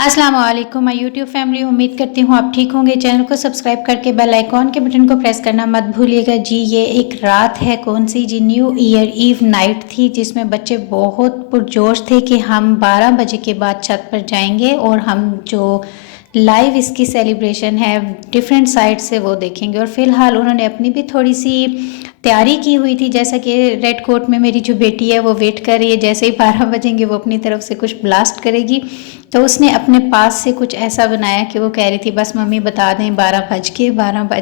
अस्सलाम वालेकुम my YouTube family. उम्मीद करती हूँ आप ठीक होंगे। चैनल को सब्सक्राइब करके बेल आइकॉन के बटन को प्रेस करना मत भूलिएगा। जी ये एक रात है, कौन सी जी, न्यू ईयर ईव नाइट थी, जिसमें बच्चे बहुत पुरजोश थे कि हम 12 बजे के बाद छत पर जाएंगे और हम जो लाइव इसकी सेलिब्रेशन है डिफरेंट साइड से वो देखेंगे। और फिलहाल उन्होंने अपनी भी थोड़ी सी तैयारी की हुई थी, जैसा कि रेड कोट में मेरी जो बेटी है वो वेट कर रही है, जैसे ही 12 बजेंगे वो अपनी तरफ से कुछ ब्लास्ट करेगी। तो उसने अपने पास से कुछ ऐसा बनाया कि वो कह रही थी बस मम्मी बता दें 12 बज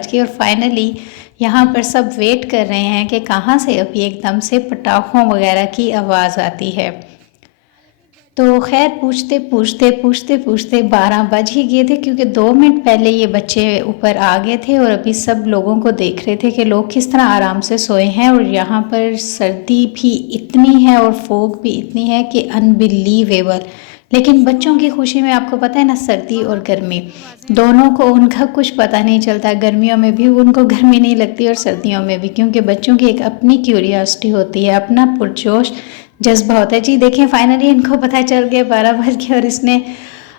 के। और फाइनली यहाँ पर सब वेट कर रहे हैं कि कहाँ से अभी एकदम से पटाखों वगैरह की आवाज़ आती है। तो खैर पूछते पूछते 12 बज ही गए थे, क्योंकि 2 मिनट पहले ये बच्चे ऊपर आ गए थे और अभी सब लोगों को देख रहे थे कि लोग किस तरह आराम से सोए हैं। और यहाँ पर सर्दी भी इतनी है और फोग भी इतनी है कि अनबिलीवेबल। लेकिन बच्चों की खुशी में आपको पता है ना, सर्दी और गर्मी दोनों को उनका कुछ पता नहीं चलता। गर्मियों में भी उनको गर्मी नहीं लगती और सर्दियों में भी, क्योंकि बच्चों की एक अपनी क्यूरियोसिटी होती है, अपना पुरजोश जज्बा होता है। जी देखें, फाइनली इनको पता चल गया 12 बज के और इसने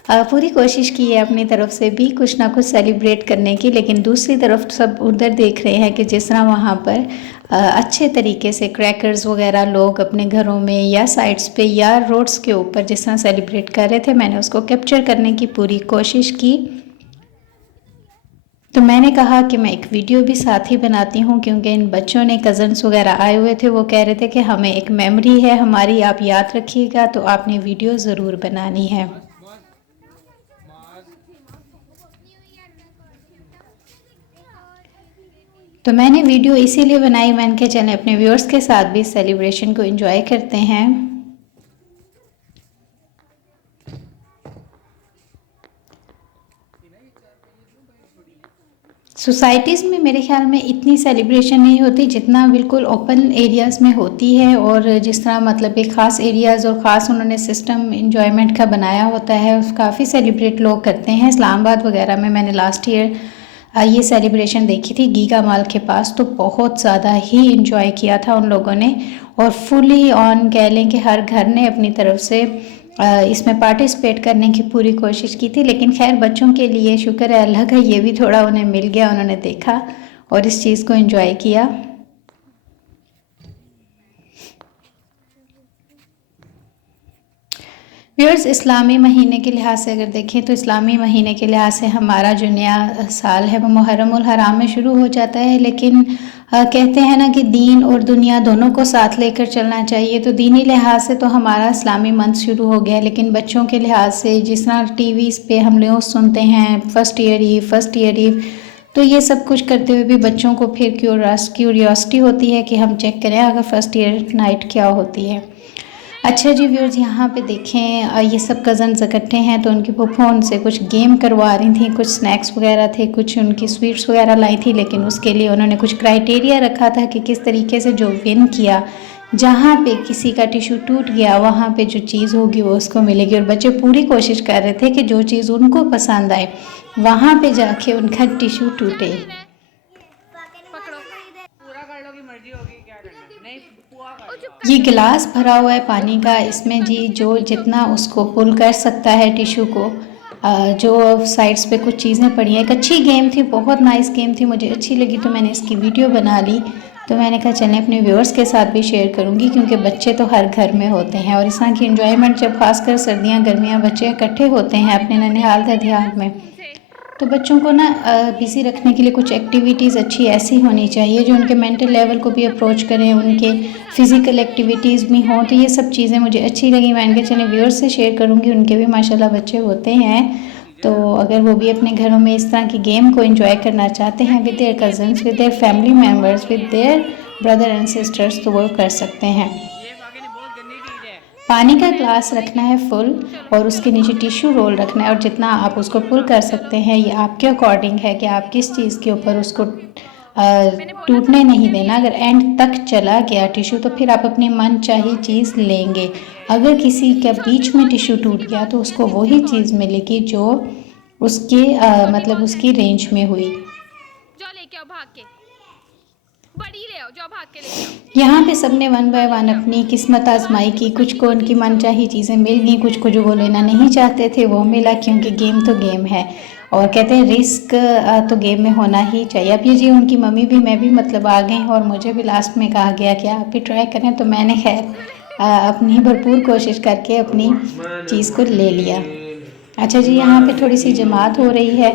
पूरी कोशिश की है अपनी तरफ से भी कुछ ना कुछ सेलिब्रेट करने की। लेकिन दूसरी तरफ सब उधर देख रहे हैं कि जिस तरह वहाँ पर अच्छे तरीके से क्रैकर्स वगैरह लोग अपने घरों में या साइड्स पे या रोड्स के ऊपर जिस तरह सेलिब्रेट कर रहे थे, मैंने उसको कैप्चर करने की पूरी कोशिश की। तो मैंने कहा कि मैं एक वीडियो भी साथ ही बनाती हूँ, क्योंकि इन बच्चों ने, कज़न्स वगैरह आए हुए थे, वो कह रहे थे कि हमें एक मेमोरी है हमारी, आप याद रखिएगा, तो आपने वीडियो ज़रूर बनानी है। तो मैंने वीडियो इसीलिए बनाई, मैंने कहा चलें अपने व्यूअर्स के साथ भी सेलिब्रेशन को एंजॉय करते हैं। सोसाइटीज़ में मेरे ख्याल में इतनी सेलिब्रेशन नहीं होती जितना बिल्कुल ओपन एरियाज़ में होती है। और जिस तरह मतलब एक ख़ास एरियाज़ और ख़ास उन्होंने सिस्टम इंजॉयमेंट का बनाया होता है, काफ़ी सेलिब्रेट लोग करते हैं। इस्लामाबाद वगैरह में मैंने लास्ट ईयर ये सेलिब्रेशन देखी थी गीगा माल के पास, तो बहुत ज़्यादा ही इंजॉय किया था उन लोगों ने। और फुली ऑन कह लें कि हर घर ने अपनी तरफ से इसमें पार्टिसिपेट करने की पूरी कोशिश की थी। लेकिन खैर बच्चों के लिए शुक्र है अल्लाह का, ये भी थोड़ा उन्हें मिल गया, उन्होंने देखा और इस चीज़ को एंजॉय किया। व्यूअर्स, इस्लामी महीने के लिहाज से अगर देखें तो इस्लामी महीने के लिहाज से हमारा जो नया साल है वो मुहर्रम उल हराम में शुरू हो जाता है। लेकिन कहते हैं ना कि दीन और दुनिया दोनों को साथ लेकर चलना चाहिए, तो दीनी लिहाज से तो हमारा इस्लामी मंथ शुरू हो गया। लेकिन बच्चों के लिहाज से जिस तरह टीवी पे हम न्यूज़ सुनते हैं फर्स्ट ईयर ईव, तो ये सब कुछ करते हुए भी बच्चों को फिर क्यूरियोसिटी होती है कि हम चेक करें अगर फर्स्ट ईयर नाइट क्या होती है। अच्छा जी व्यूअर्स, यहाँ पे देखें ये सब कज़न्स इकट्ठे हैं, तो उनकी फूफा उनसे कुछ गेम करवा रही थी, कुछ स्नैक्स वगैरह थे, कुछ उनकी स्वीट्स वगैरह लाई थी। लेकिन उसके लिए उन्होंने कुछ क्राइटेरिया रखा था कि किस तरीके से जो विन किया, जहाँ पे किसी का टिश्यू टूट गया वहाँ पे जो चीज़ होगी वो उसको मिलेगी। और बच्चे पूरी कोशिश कर रहे थे कि जो चीज़ उनको पसंद आए वहाँ पे जाके उनका टिश्यू टूटे। ये गिलास भरा हुआ है पानी का, इसमें जी जो जितना उसको पुल कर सकता है टिश्यू को, जो साइड्स पे कुछ चीज़ें पड़ी हैं। एक अच्छी गेम थी, बहुत नाइस गेम थी, मुझे अच्छी लगी तो मैंने इसकी वीडियो बना ली। तो मैंने कहा चलें अपने व्यूअर्स के साथ भी शेयर करूंगी, क्योंकि बच्चे तो हर घर में होते हैं और इस तरह की एंजॉयमेंट जब खासकर सर्दियां गर्मियां बच्चे इकट्ठे होते हैं अपने ननिहाल ददियाल में, तो बच्चों को ना बिज़ी रखने के लिए कुछ एक्टिविटीज़ अच्छी ऐसी होनी चाहिए जो उनके मेंटल लेवल को भी अप्रोच करें, उनके फ़िज़िकल एक्टिविटीज़ भी हों। तो ये सब चीज़ें मुझे अच्छी लगी, मैं इनके चले व्यूअर्स से शेयर करूँगी, उनके भी माशाल्लाह बच्चे होते हैं। तो अगर वो भी अपने घरों में इस तरह की गेम को एंजॉय करना चाहते हैं with their cousins, with their family members, with their brother and sisters, तो वो कर सकते हैं। पानी का ग्लास रखना है फुल और उसके नीचे टिश्यू रोल रखना है, और जितना आप उसको पुल कर सकते हैं ये आपके अकॉर्डिंग है कि आप किस चीज़ के ऊपर उसको टूटने नहीं देना। अगर एंड तक चला गया टिश्यू तो फिर आप अपनी मन चाही चीज़ लेंगे। अगर किसी का बीच में टिश्यू टूट गया तो उसको वही चीज़ मिलेगी जो उसके मतलब उसकी रेंज में हुई। बड़ी ले आओ, जाओ भाग के ले आओ। यहाँ पे सबने वन बाय वन अपनी किस्मत आजमाई की। कुछ को उनकी मनचाही चीज़ें मिल गई, कुछ को जो वो लेना नहीं चाहते थे वो मिला, क्योंकि गेम तो गेम है और कहते हैं रिस्क तो गेम में होना ही चाहिए। अब ये जी उनकी मम्मी भी मैं भी मतलब आ गई और मुझे भी लास्ट में कहा गया कि आप भी ट्राई करें, तो मैंने खैर अपनी भरपूर कोशिश करके अपनी चीज़ को ले लिया। अच्छा जी, यहाँ पे थोड़ी सी जमात हो रही है,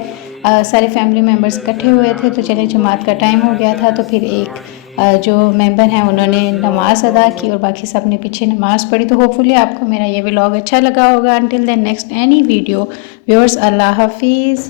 सारे फैमिली मेम्बर्स इकट्ठे हुए थे, तो चले जमात का टाइम हो गया था, तो फिर एक जो मेंबर हैं उन्होंने नमाज़ अदा की और बाकी सब ने पीछे नमाज़ पढ़ी। तो होपफुली आपको मेरा ये व्लॉग अच्छा लगा होगा। Until then next any video viewers, अल्लाह हाफिज़।